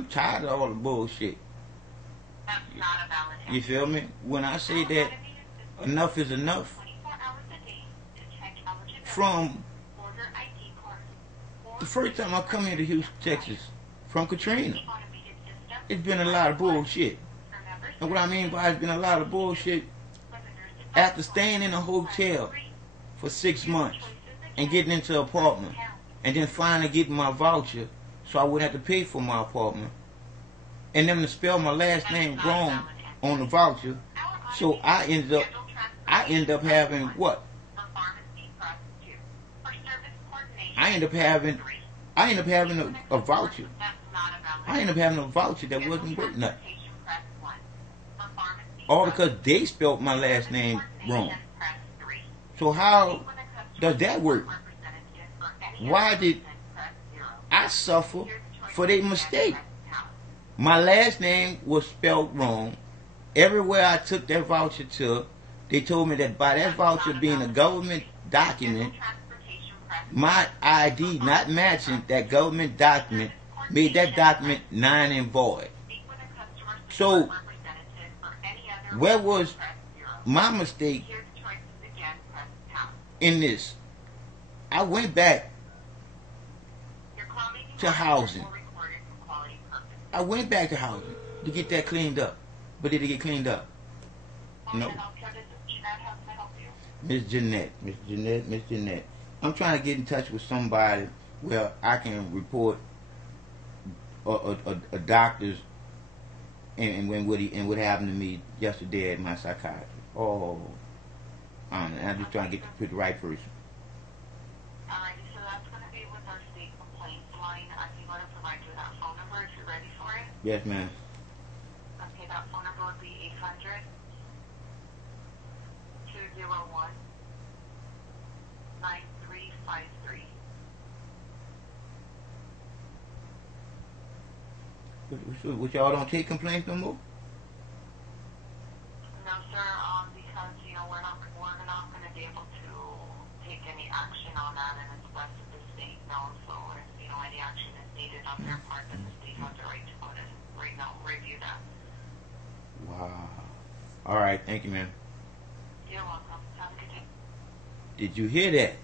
I'm tired of all the bullshit. That's not a valid answer. You feel me? When I say that enough is enough, 24 hours a day to check eligibility, from order ID card, or the first time I come here to Houston, Texas, from Katrina, the automated system it's been a lot of bullshit. for members And what I mean by it's been a lot of bullshit, after staying in a hotel for 6 months and getting into an apartment, and then finally getting my voucher so I wouldn't have to pay for my apartment, and them to spell my last name wrong on the voucher, so I ended up having what? I ended up having a voucher. I ended up having a voucher that wasn't worth nothing. All because they spelled my last name wrong. So how does that work? Why did I suffer for their mistake? My last name was spelled wrong. Everywhere I took that voucher to, they told me that by that voucher being a government document, my ID not matching that government document made that document null and void. So, where was my mistake in this? I went back to housing. I went back to housing to get that cleaned up. But did it get cleaned up? No. Miss Jeanette. I'm trying to get in touch with somebody where I can report a doctor's and what happened to me yesterday at my psychiatrist. Oh, I'm just trying to get to the right person. Alrighty, so that's going to be with our state complaints line. I can go ahead and provide you that phone number if you're ready for it. Yes, ma'am. Okay, that phone number would be 800-201-9353. Which y'all don't take complaints no more? No, sir, because, we're not going to be able to take any action on that, and it's best if the state knows. So if, any action is needed on their part, then the state has the right to go ahead and review that. Wow. All right, thank you, ma'am. You're welcome. Have a good day. Did you hear that?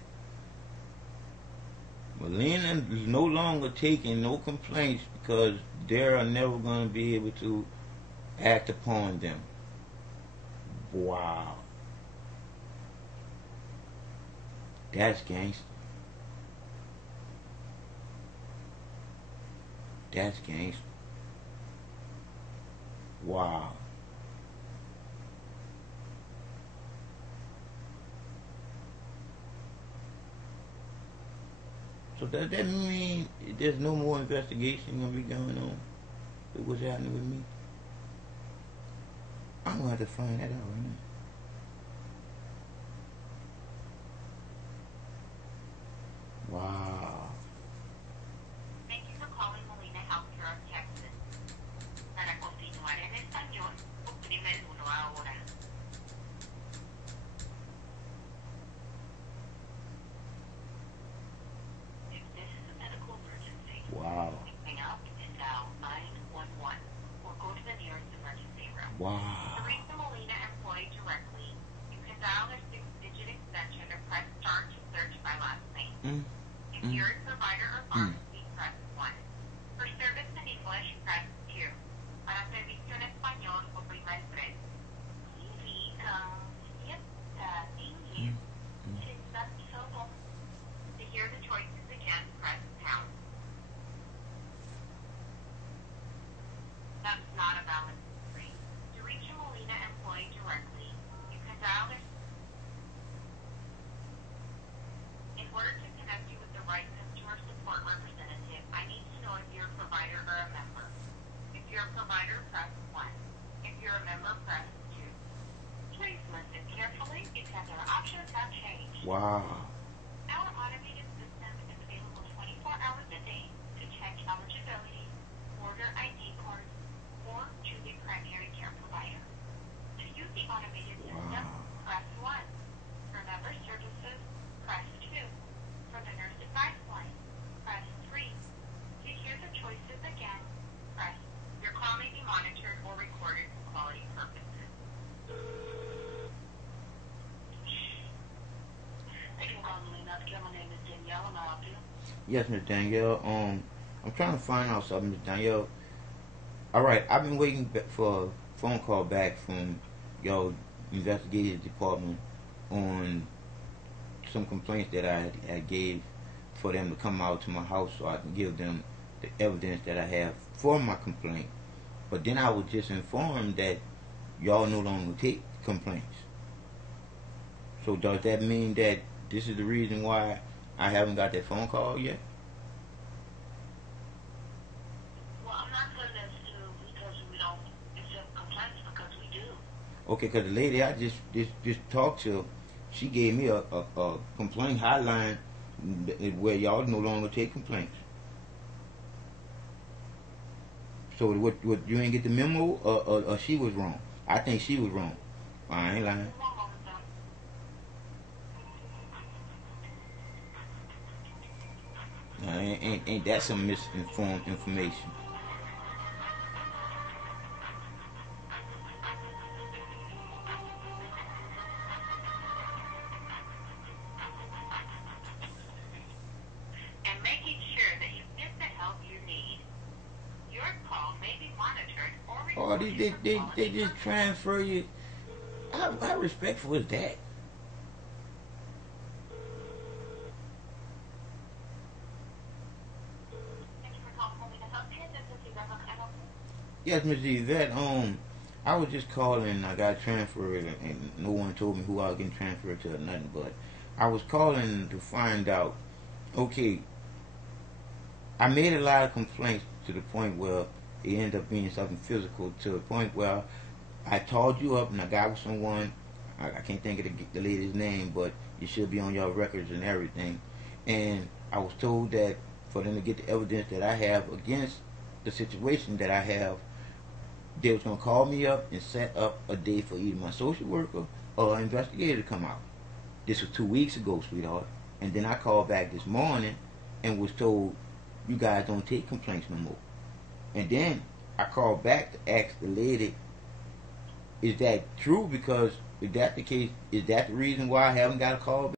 Melina is no longer taking no complaints because they are never going to be able to act upon them. Wow. That's gangster. That's gangster. Wow. So does that mean there's no more investigation going to be going on with what's happening with me? I'm going to have to find that out right now. Wow. Thank you for calling Molina Healthcare of Texas. Para continuar en español, oprime el 1 ahora. If this is a medical emergency, Wow. hang up and dial 911 or go to the nearest emergency room. Wow. To reach the Molina employee directly, you can dial their 6-digit extension or press star to search by last name. If you're a provider or pharmacy, press 1. For service in English, press 2. Para servicio en español, oprima el 3. To hear the choices again, press pound. That's not a valid screen. To reach a Molina employee directly, you can dial their... In order to connect you with the right customer support representative, I need to know if you're a provider or a member. If you're a provider, press 1. If you're a member, press 2. Please listen carefully because our options have changed. Wow. Our automated system is available 24 hours a day to check eligibility, order ID cards, or choose a primary care provider. To use the automated system, press 1. For member services, press 2. For the nurse advice line, press 3. To hear the choices again, press Yes, Miss Danielle. I'm trying to find out something, Miss Danielle. All right, I've been waiting for a phone call back from your investigative department on some complaints that I gave for them to come out to my house so I can give them the evidence that I have for my complaint. But then I was just informed that y'all no longer take complaints. So does that mean that this is the reason why I haven't got that phone call yet? Well, I'm not going to assume because we don't accept complaints because we do. Okay, because the lady I just talked to, she gave me a complaint hotline where y'all no longer take complaints. So what you ain't get the memo, or she was wrong? I think she was wrong. I ain't lying. Now, ain't that some misinformed information? And making sure that you get the help you need. Your call may be monitored or Oh, recorded. they just transfer you. How respectful is that? Thank you for calling Home and Healthcare. This is Yvette. How can I help you? Yes, Miss Yvette. I was just calling. I got transferred, and no one told me who I was getting transferred to or nothing. But I was calling to find out. Okay, I made a lot of complaints to the point where it ended up being something physical. To the point where I called you up and I got with someone. I can't think of the lady's name, but it should be on your records and everything. And I was told that for them to get the evidence that I have against the situation that I have, they was gonna call me up and set up a day for either my social worker or an investigator to come out. This was 2 weeks ago, sweetheart. And then I called back this morning and was told you guys don't take complaints no more. And then I called back to ask the lady, is that true? Because if that's the case, is that the reason why I haven't got a call back?